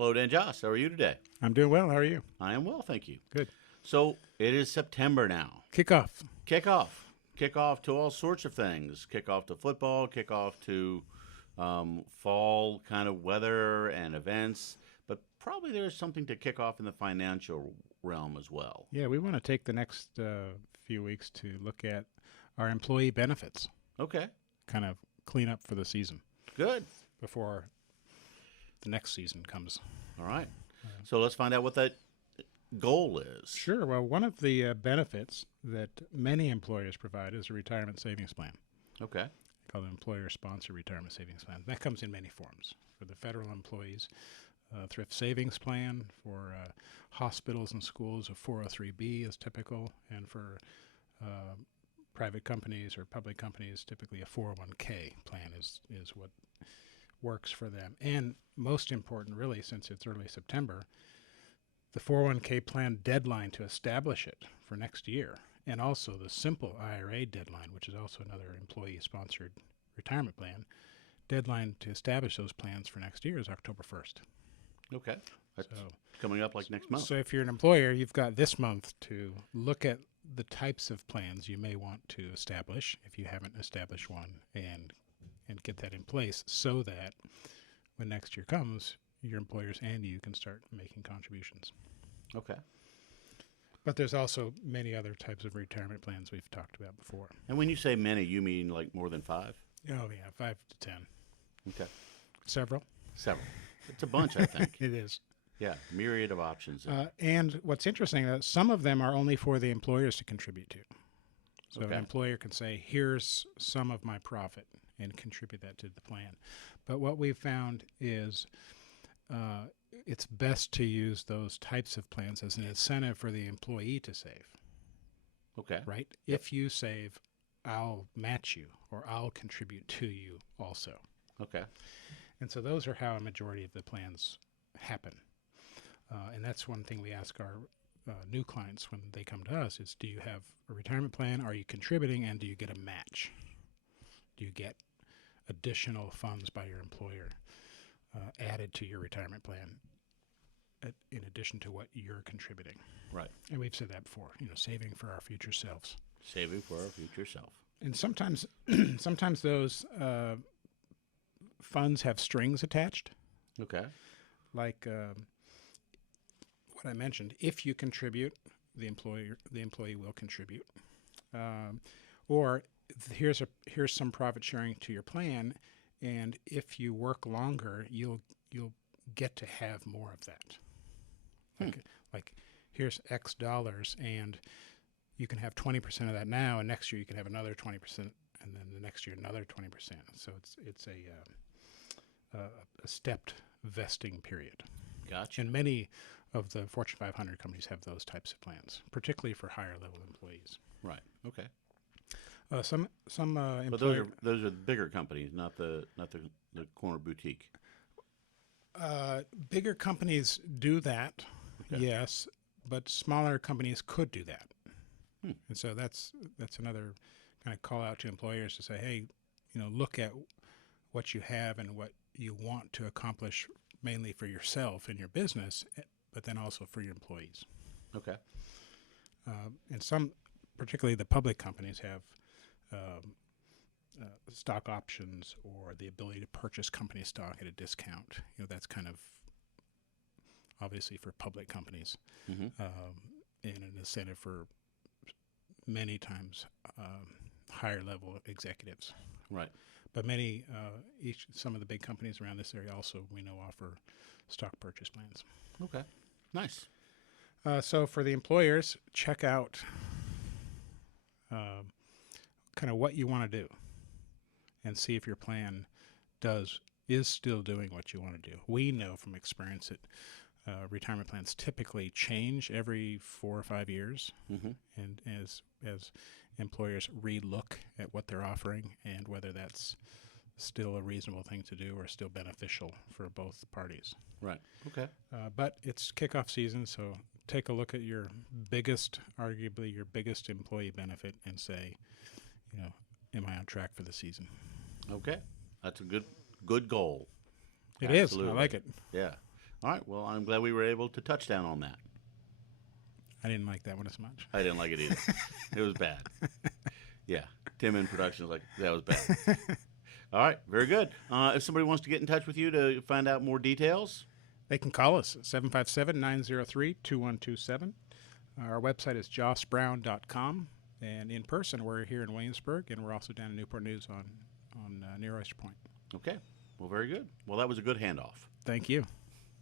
Hello, Dan Joss. How are you today? I'm doing well. How are you? I am well, thank you. Good. So it is September now. Kickoff. Kickoff. Kickoff to all sorts of things. Kickoff to football, kickoff to fall kind of weather and events. But probably there's something to kick off in the financial realm as well. Yeah, we want to take the next few weeks to look at our employee benefits, Okay, kind of clean up for the season good. before the next season comes. All right. So let's find out what that goal is. Sure. Well, one of the benefits that many employers provide is a retirement savings plan. Okay. Called an employer-sponsored retirement savings plan. That comes in many forms. For the federal employees, thrift savings plan. For hospitals and schools, a 403B is typical. And for private companies or public companies, typically a 401k plan is what works for them. And most important, really, since it's early September, the 401k plan deadline to establish it for next year, and also the simple IRA deadline, which is also another employee-sponsored retirement plan, deadline to establish those plans for next year is October 1st. Okay. That's So, coming up like next month. so if you're an employer, you've got this month to look at the types of plans you may want to establish if you haven't established one, and get that in place so that when next year comes, your employers and you can start making contributions. Okay. But there's also many other types of retirement plans we've talked about before. And when you say many, you mean like more than 5? Oh, yeah, 5 to 10. Okay. Several. Several. It's a bunch, I think. It is. Yeah, myriad of options. And what's interesting is some of them are only for the employers to contribute to. So Okay. an employer can say, here's some of my profit and contribute that to the plan. But what we've found is it's best to use those types of plans as an incentive for the employee to save, Okay. right? If you save, I'll match you or I'll contribute to you also. Okay. And so those are how a majority of the plans happen. And that's one thing we ask our new clients when they come to us is, do you have a retirement plan? Are you contributing? And do you get a match? Do you get additional funds by your employer added to your retirement plan in addition to what you're contributing? Right. And we've said that before, saving for our future selves. Saving for our future self. And sometimes, sometimes those funds have strings attached, Okay. like what I mentioned. If you contribute, the employee will contribute. Or here's some profit sharing to your plan, and if you work longer, you'll get to have more of that. Like here's X dollars, and you can have 20% of that now, and next year you can have another 20%, and then the next year another 20%. So it's a stepped vesting period. Gotcha. And many of the Fortune 500 companies have those types of plans, particularly for higher level employees. Right. Okay. Some But those are the bigger companies, not the corner boutique. Bigger companies do that, Okay. yes, but smaller companies could do that. Hmm. And so that's another kind of call out to employers to say, hey, look at what you have and what you want to accomplish, mainly for yourself and your business, but then also for your employees. Okay. And some, particularly the public companies, have stock options or the ability to purchase company stock at a discount. That's kind of obviously for public companies, Mm-hmm. and an incentive for many times higher level executives. Right. But some of the big companies around this area also, we know, offer stock purchase plans. Okay. Nice. So for the employers, check out kind of what you want to do and see if your plan is still doing what you want to do. We know from experience that retirement plans typically change every 4 or 5 years, Mm-hmm. and as employers relook at what they're offering and whether that's still a reasonable thing to do or still beneficial for both parties. Right. Okay. But it's kickoff season, so take a look at arguably your biggest employee benefit and say, am I on track for the season? Okay. That's a good goal. It is. Absolutely. I like it. Yeah. All right. Well, I'm glad we were able to touch down on that. I didn't like that one as much. I didn't like it either. It was bad. Yeah. Tim in production was like, that was bad. All right. Very good. If somebody wants to get in touch with you to find out more details, They can call us at 757-903-2127. Our website is jossbrown.com. And in person, we're here in Williamsburg, and we're also down in Newport News on near Oyster Point. okay. Well, very good. Well, that was a good handoff. Thank you.